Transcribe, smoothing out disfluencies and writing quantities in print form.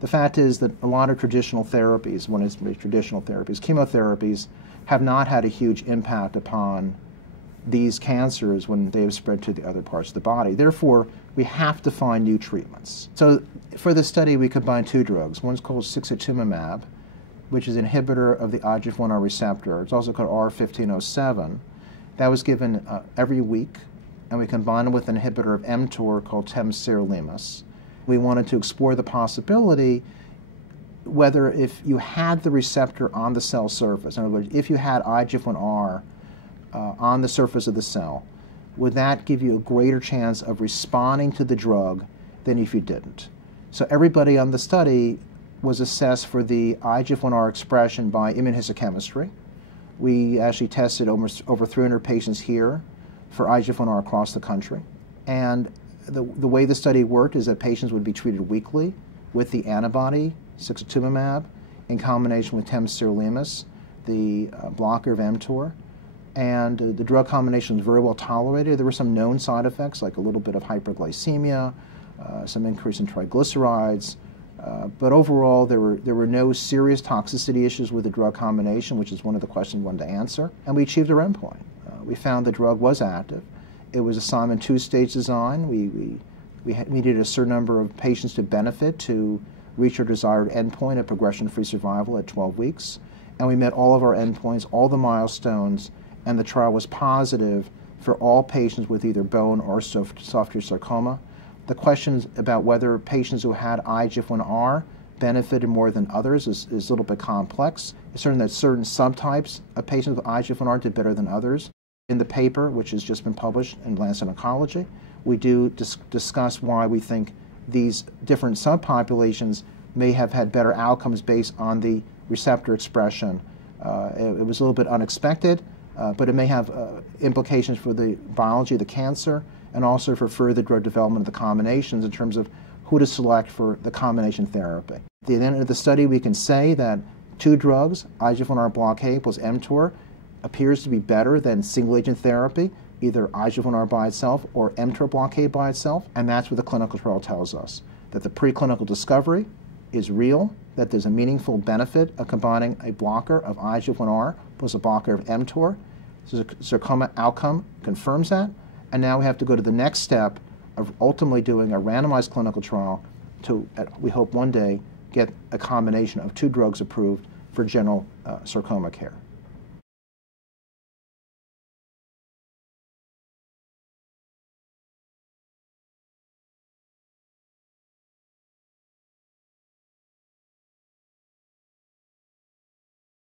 The fact is that a lot of traditional therapies, when it's traditional therapies, chemotherapies, have not had a huge impact upon these cancers when they have spread to the other parts of the body. Therefore, we have to find new treatments. So for this study, we combined two drugs. One's called sixatumumab, which is an inhibitor of the IGF-1R receptor. It's also called R1507. That was given every week, and we combined it with an inhibitor of mTOR called temsirolimus. We wanted to explore the possibility whether if you had the receptor on the cell surface, in other words, if you had IGF-1R on the surface of the cell, would that give you a greater chance of responding to the drug than if you didn't? So everybody on the study was assessed for the IGF-1R expression by immunohistochemistry. We actually tested almost over 300 patients here for IGF-1R across the country. And the way the study worked is that patients would be treated weekly with the antibody, sixatumumab, in combination with temsirolimus, the blocker of mTOR. And the drug combination was very well tolerated. There were some known side effects, like a little bit of hyperglycemia, some increase in triglycerides, but overall there were no serious toxicity issues with the drug combination, which is one of the questions we wanted to answer. And we achieved our endpoint. We found the drug was active. It was a Simon two-stage design. We needed a certain number of patients to benefit to reach our desired endpoint of progression-free survival at 12 weeks. And we met all of our endpoints, all the milestones, and the trial was positive for all patients with either bone or soft tissue sarcoma. The questions about whether patients who had IGF-1R benefited more than others is a little bit complex. It's certain that certain subtypes of patients with IGF-1R did better than others. In the paper, which has just been published in Lancet Oncology, we do discuss why we think these different subpopulations may have had better outcomes based on the receptor expression. It was a little bit unexpected, but it may have implications for the biology of the cancer and also for further drug development of the combinations in terms of who to select for the combination therapy. At the end of the study, we can say that two drugs, IGF-1R blockade plus mTOR, appears to be better than single-agent therapy, either IGF-1R by itself or mTOR blockade by itself, and that's what the clinical trial tells us, that the preclinical discovery is real, that there's a meaningful benefit of combining a blocker of IGF-1R plus a blocker of mTOR. So the sarcoma outcome confirms that, and now we have to go to the next step of ultimately doing a randomized clinical trial to, we hope one day, get a combination of two drugs approved for general sarcoma care.